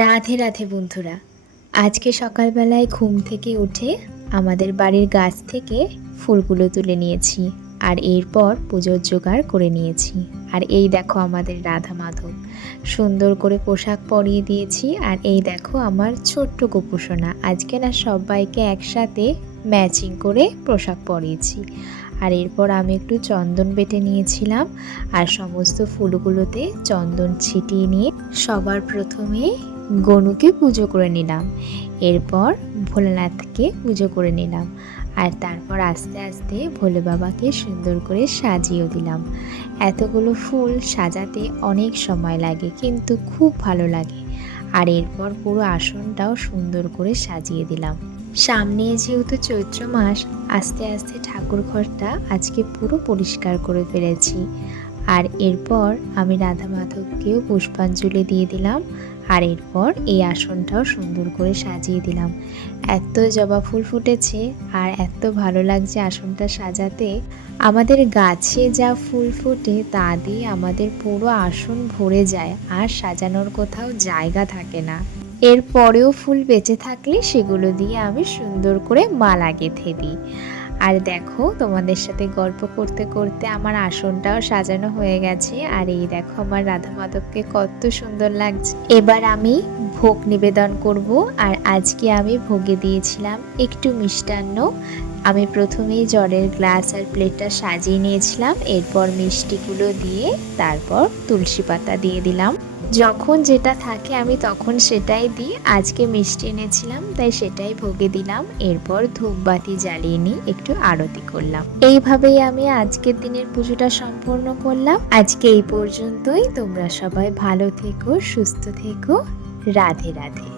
রাধে রাধে বন্ধুরা। আজকে সকালবেলায় ঘুম থেকে উঠে আমাদের বাড়ির গাছ থেকে ফুলগুলো তুলে নিয়েছি, আর এরপর পুজোর জোগাড় করে নিয়েছি। আর এই দেখো আমাদের রাধা মাধব সুন্দর করে পোশাক পরিয়ে দিয়েছি। আর এই দেখো আমার ছোট্ট গোপুসোনা, আজকে না সবাইকে একসাথে ম্যাচিং করে পোশাক পরিয়েছি। আর এরপর আমি একটু চন্দন বেটে নিয়েছিলাম, আর সমস্ত ফুলগুলোতে চন্দন ছিটিয়ে নিয়ে সবার প্রথমে গনুকে পুজো করে নিলাম, এরপর ভোলানাথকে পুজো করে নিলাম, আর তারপর আস্তে আস্তে ভোলে বাবাকে সুন্দর করে সাজিয়েও দিলাম। এতগুলো ফুল সাজাতে অনেক সময় লাগে, কিন্তু খুব ভালো লাগে। আর এরপর পুরো আসনটাও সুন্দর করে সাজিয়ে দিলাম। সামনে যেহেতু চৈত্র মাস, আস্তে আস্তে ঠাকুর ঘরটা আজকে পুরো পরিষ্কার করে ফেলেছি। আর এরপর আমি রাধা মাধবকেও পুষ্পাঞ্জলি দিয়ে দিলাম, আর এরপর এই আসনটাও সুন্দর করে সাজিয়ে দিলাম। এত জবা ফুল ফুটেছে আর এত ভালো লাগছে আসনটা সাজাতে। আমাদের গাছে যা ফুল ফোটে তা দিয়ে আমাদের পুরো আসন ভরে যায়, আর সাজানোর কোথাও জায়গা থাকে না। এরপরেও ফুল বেঁচে থাকলে সেগুলো দিয়ে আমি সুন্দর করে মালা গেঁথে দিই। আর দেখো, তোমাদের সাথে গল্প করতে করতে আমার আসনটাও সাজানো হয়ে গেছে। আর এই দেখো আমার রাধা মাধবকে কত সুন্দর লাগছে। এবার আমি ভোগ নিবেদন করব। আর আজকে আমি ভোগে দিয়েছিলাম একটু মিষ্টান্ন। আমি প্রথমেই জলের গ্লাস আর প্লেটটা সাজিয়ে নিয়েছিলাম, এরপর মিষ্টিগুলো দিয়ে তারপর তুলসী পাতা দিয়ে দিলাম। যখন যেটা থাকে আমি তখন সেটাই দিই। আজকে মিষ্টি এনেছিলাম তাই সেটাই ভোগে দিলাম, এরপর ধূপবাতি জ্বালিয়ে নিয়ে একটু আরতি করলাম। এইভাবেই আমি আজকের দিনের পুজোটা সম্পূর্ণ করলাম। আজকে এই পর্যন্তই। তোমরা সবাই ভালো থেকো, সুস্থ থেকো। রাধে রাধে।